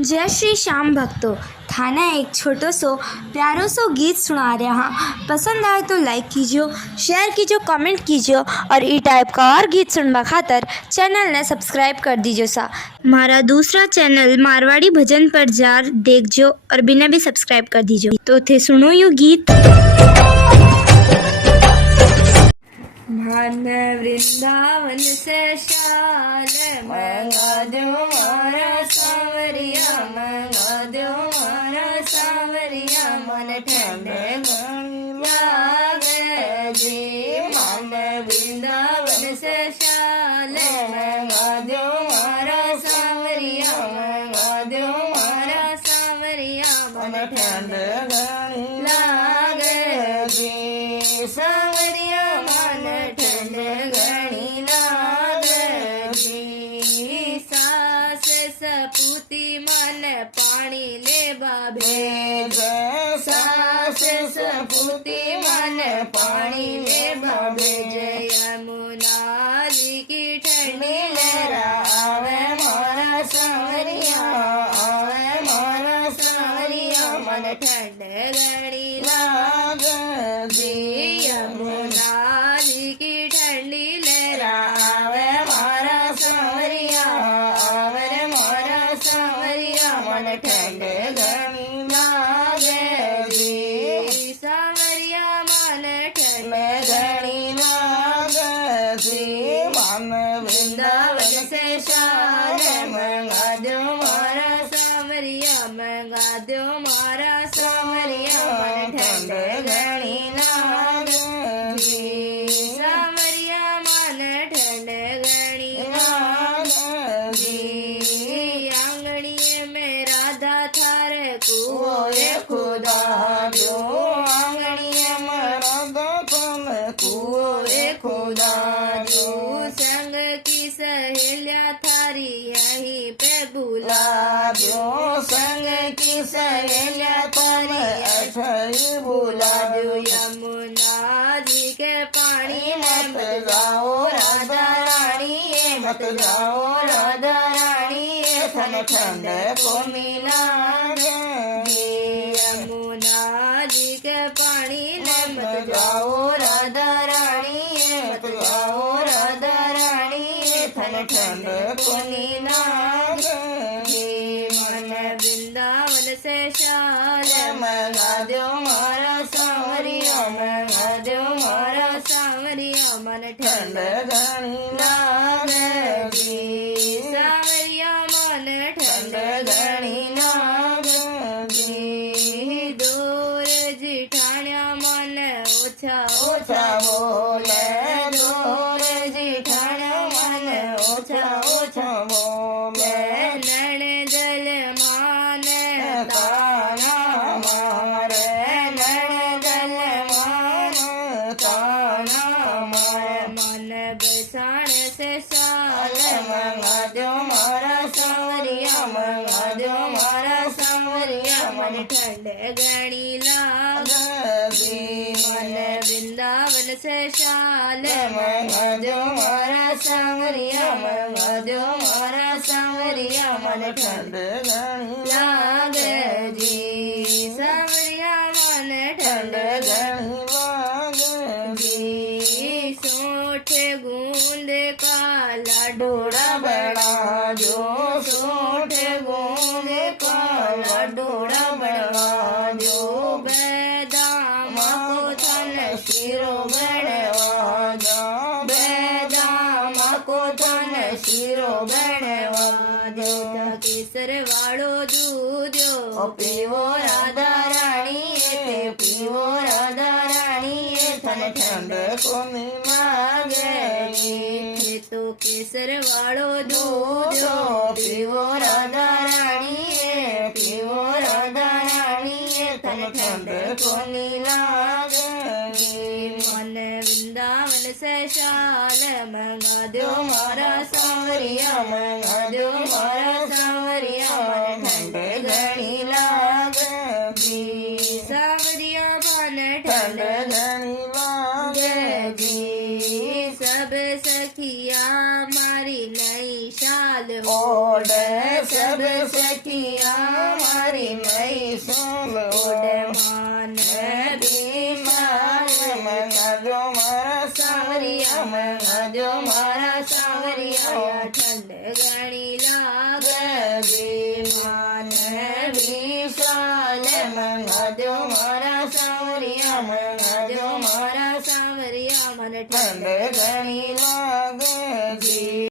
जय श्री श्याम भक्तों। थाना एक छोटो सो प्यारो सो गीत सुना रहा। पसंद आए तो लाइक कीजिए, शेयर कीजिए, कमेंट कीजिए और ई टाइप का और गीत सुनवा खातर चैनल ने सब्सक्राइब कर दीजिए सा। हमारा दूसरा चैनल मारवाड़ी भजन पर जार देखजो और बिना भी सब्सक्राइब कर दीजिए। तो थे सुनो यू गीत। मन वृंदावन से शाल मंगा दो मारा सावरिया, मंगा दो मारा सावरिया, मन ठंडे लागे जी। मन वृंदावन से शाल मंगा दो मारा सावरिया, मंगा दो मारा सावरिया, मन ठंडे लागे जी। सावरिया मन घणी लागी, सास सपूती मन पानी ले बाबे, सास सपूती मन पानी ले बाबे। जय यमुना जी की ठंडी लहरा आवे मारा सावरिया, आवे मारा सावरिया, मन ठंड घड़ी लागी। यमुना जी की ठंडी लहरा आवे मारा सावरिया, आवे मारा सावरिया, मन ठंड घणी लागे जी। सावरिया मन ठंड घणी लागे जी। मन वृंदावन से शाल मंगा दो मारा सावरिया, मंगा दो मारा सावरिया, मन ठंड घणी लागे जी। सावरिया मन ठंड घणी लागे जी। आंगणीए में राधा थारे कुओए खुदा जो, आंगणीए में राधा थारे कुओए खुदा जो। संग की सहेलिया थारी यहीं पे बुला जो, संग की सहेलिया थारी यहीं बुला जो। यमुना जी के पानी में मत जाओ राधा रानी, मत जाओ राधा रानी, थन ठंड को मिला गे। यमुना जी के पानी में मत जाओ राधा रानी, मत जाओ राधा रानी, थन ठंड को मिला गे। मन वृंदावन से शाल मंगा दो मारा सावरिया, मंगा दो मारा सावरिया, मन ठंड घणी लागे जी। सावरिया मन ठंड घणी लागे जी। दूर जिठाण्या मन ओछा ओछा बोले, दूर जिठाण्या मन ओछा ओछा बोले। नणदल मान ताना मारे, नणदल मान ताना मारे। मन बसाण से शाल मंगा दो मारा सावरिया, मंगा दो मारा सावरिया, मन ठंड घणी लागे। मन वृंदावन से शाल मंगा दो मारा सावरिया, मंगा दो मारा सावरिया, मन ठंड घणी लागे जी। सावरिया मन ठंड घणी लागे जी। सोठ गूंद का लाडोड़ा बना जो, सोठ गूंद का लाडोड़ा बना जो। बेदामा को थन शिरो बनवा जो, बेदामा को थन शिरो बनवा जो। केसर वाળો दूधो पीवो राधा रानी, पीवो राधा रानी, थन ठंड को लागे जी। तो केसर वाળો दूधो पीवो राधा रानी, पीवो राधा रानी, थन ठंड को लागे जी। मन वृंदावन से शाल मंगा दो मारा सावरिया, मंगा दो मारा सावरिया, मन ठंड घणी लागे जी। सावरिया मन ठंड घणी लागे जी। सब सखिया मारी नई शाल ओढ़, सब सखिया સખિયા મારી મઈ સોલ ઓડમાન ભીમાન મનાજો મારા સાવરિયા મનાજો મારા સાવરિયા ઠંડ ઘણી લાગે ભીમાન વિશાલ મનાજો મારા સાવરિયા મનાજો મારા સાવરિયા મને ઠંડ ઘણી લાગે